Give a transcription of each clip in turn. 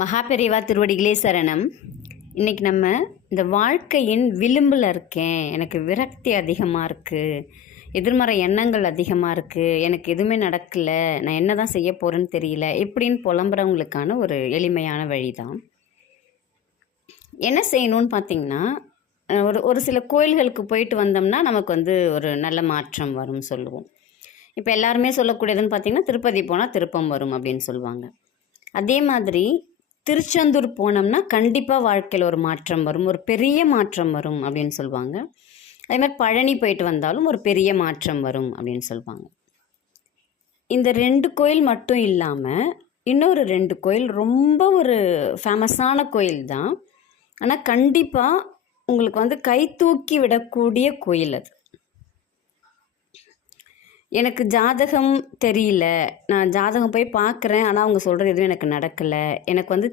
மகாபெரிவா திருவடிகளே சரணம். இன்றைக்கி நம்ம இந்த வாழ்க்கையின் விளிம்பில் இருக்கேன், எனக்கு விரக்தி அதிகமாக இருக்குது, எதிர்மறை எண்ணங்கள் அதிகமாக இருக்குது, எனக்கு எதுவுமே நடக்கலை, நான் என்ன தான் செய்ய போகிறேன்னு தெரியல இப்படின்னு புலம்புறவங்களுக்கான ஒரு எளிமையான வழி தான். என்ன செய்யணும்னு பார்த்திங்கன்னா, ஒரு சில கோயில்களுக்கு போயிட்டு வந்தோம்னா நமக்கு ஒரு நல்ல மாற்றம் வரும்னு சொல்லுவோம். இப்போ எல்லாருமே சொல்லக்கூடியதுன்னு பார்த்திங்கன்னா, திருப்பதி போனால் திருப்பம் வரும் அப்படின்னு சொல்லுவாங்க. அதே மாதிரி திருச்செந்தூர் போனோம்னா கண்டிப்பாக வாழ்க்கையில் ஒரு மாற்றம் வரும், ஒரு பெரிய மாற்றம் வரும் அப்படின்னு சொல்லுவாங்க. அதே மாதிரி பழனி போயிட்டு வந்தாலும் ஒரு பெரிய மாற்றம் வரும் அப்படின்னு சொல்லுவாங்க. இந்த 2 கோயில் மட்டும் இல்லாமல் இன்னொரு 2 கோயில் ரொம்ப ஒரு ஃபேமஸான கோயில் தான். ஆனால் கண்டிப்பாக உங்களுக்கு கை தூக்கி விடக்கூடிய கோயில் அது. எனக்கு ஜாதகம் தெரியல, நான் ஜாதகம் போய் பார்க்குறேன், ஆனால் அவங்க சொல்கிறது எதுவும் எனக்கு நடக்கலை, எனக்கு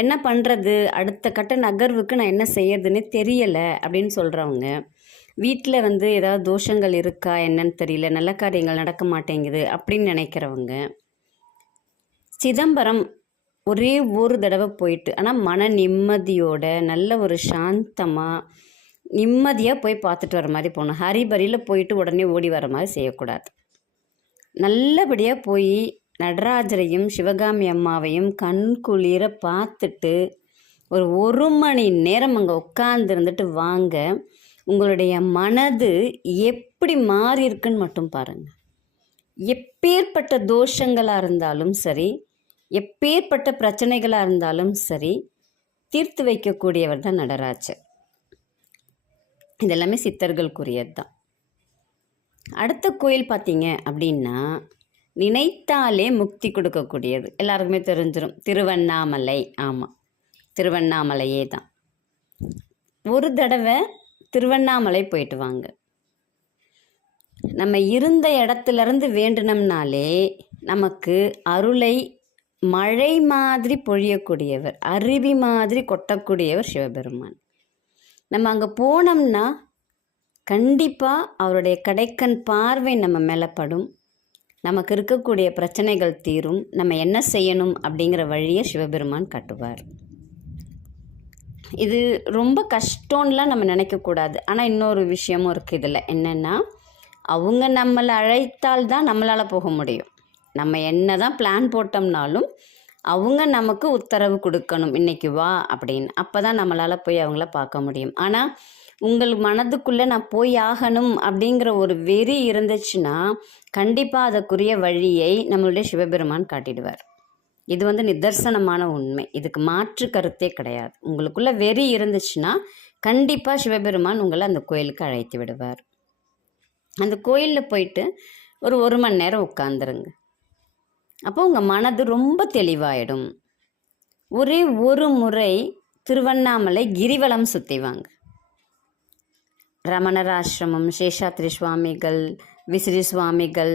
என்ன பண்ணுறது, அடுத்த கட்ட நகர்வுக்கு நான் என்ன செய்யறதுன்னு தெரியலை அப்படின்னு சொல்கிறவங்க, வீட்டில் ஏதாவது தோஷங்கள் இருக்கா என்னன்னு தெரியல, நல்ல காரியங்கள் நடக்க மாட்டேங்குது அப்படின்னு நினைக்கிறவங்க, சிதம்பரம் ஒரே ஒரு தடவை போயிட்டு, ஆனால் மன நிம்மதியோட நல்ல ஒரு சாந்தமாக நிம்மதியாக போய் பார்த்துட்டு வர மாதிரி போகணும். ஹரிபரியில் போயிட்டு உடனே ஓடி வர மாதிரி செய்யக்கூடாது. நல்லபடியாக போய் நடராஜரையும் சிவகாமி அம்மாவையும் கண் குளிர பார்த்துட்டு ஒரு மணி நேரம் அங்கே உட்கார்ந்துருந்துட்டு வாங்க. உங்களுடைய மனது எப்படி மாறி இருக்குன்னு மட்டும் பாருங்கள். எப்பேற்பட்ட தோஷங்களாக இருந்தாலும் சரி, எப்பேற்பட்ட பிரச்சனைகளாக இருந்தாலும் சரி, தீர்த்து வைக்கக்கூடியவர் தான் நடராஜர். இதெல்லாமே சித்தர்களுக்குரியது தான். அடுத்த கோயில் பார்த்தீங்க அப்படின்னா, நினைத்தாலே முக்தி கொடுக்கக்கூடியது, எல்லாருக்குமே தெரிஞ்சிடும், திருவண்ணாமலை. ஆமாம், திருவண்ணாமலையே தான். ஒரு தடவை திருவண்ணாமலை போயிட்டு வாங்க. நம்ம இருந்த இடத்துலேருந்து வேண்டினோம்னாலே நமக்கு அருளை மழை மாதிரி பொழியக்கூடியவர், அருவி மாதிரி கொட்டக்கூடியவர் சிவபெருமான். நம்ம அங்கே போனோம்னா கண்டிப்பாக அவருடைய கடைக்கண் பார்வை நம்ம மேலே படும், நமக்கு இருக்கக்கூடிய பிரச்சனைகள் தீரும், நம்ம என்ன செய்யணும் அப்படிங்கிற வழியை சிவபெருமான் காட்டுவார். இது ரொம்ப கஷ்டம்லாம் நம்ம நினைக்கக்கூடாது. ஆனால் இன்னொரு விஷயமும் இருக்குது இதில். என்னென்னா, அவங்க நம்மளை அழைத்தால் தான் நம்மளால் போக முடியும். நம்ம என்ன தான் பிளான் போட்டோம்னாலும் அவங்க நமக்கு உத்தரவு கொடுக்கணும், இன்றைக்கி வா அப்படின்னு. அப்போ தான் நம்மளால் போய் அவங்கள பார்க்க முடியும். ஆனால் உங்கள் மனதுக்குள்ளே நான் போய் ஆகணும் அப்படிங்கிற ஒரு வெறி இருந்துச்சுன்னா கண்டிப்பாக அதற்குரிய வழியை நம்மளுடைய சிவபெருமான் காட்டிடுவார். இது நிதர்சனமான உண்மை, இதுக்கு மாற்று கருத்தே கிடையாது. உங்களுக்குள்ள வெறி இருந்துச்சுன்னா கண்டிப்பாக சிவபெருமான் உங்களை அந்த கோயிலுக்கு அழைத்து விடுவார். அந்த கோயிலில் போயிட்டு ஒரு மணி நேரம் உட்காந்துருங்க. அப்போ உங்கள் மனது ரொம்ப தெளிவாயிடும். ஒரே ஒரு முறை திருவண்ணாமலை கிரிவலம் சுற்றிவாங்க. ரமணர் ஆசிரமம், சேஷாத்ரி சுவாமிகள், விசிறி சுவாமிகள்,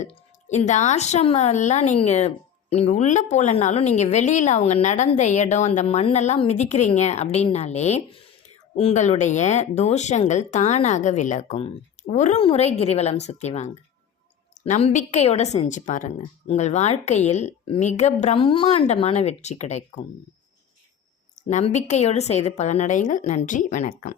இந்த ஆசிரமெல்லாம் நீங்கள் உள்ளே போகலன்னாலும் நீங்கள் வெளியில் அவங்க நடந்த இடம், அந்த மண்ணெல்லாம் மிதிக்கிறீங்க அப்படின்னாலே உங்களுடைய தோஷங்கள் தானாக விலகும். ஒரு முறை கிரிவலம் சுற்றிவாங்க, நம்பிக்கையோடு செஞ்சு பாருங்கள். உங்கள் வாழ்க்கையில் மிக பிரம்மாண்டமான வெற்றி கிடைக்கும். நம்பிக்கையோடு செய்து பலனடையுங்கள். நன்றி, வணக்கம்.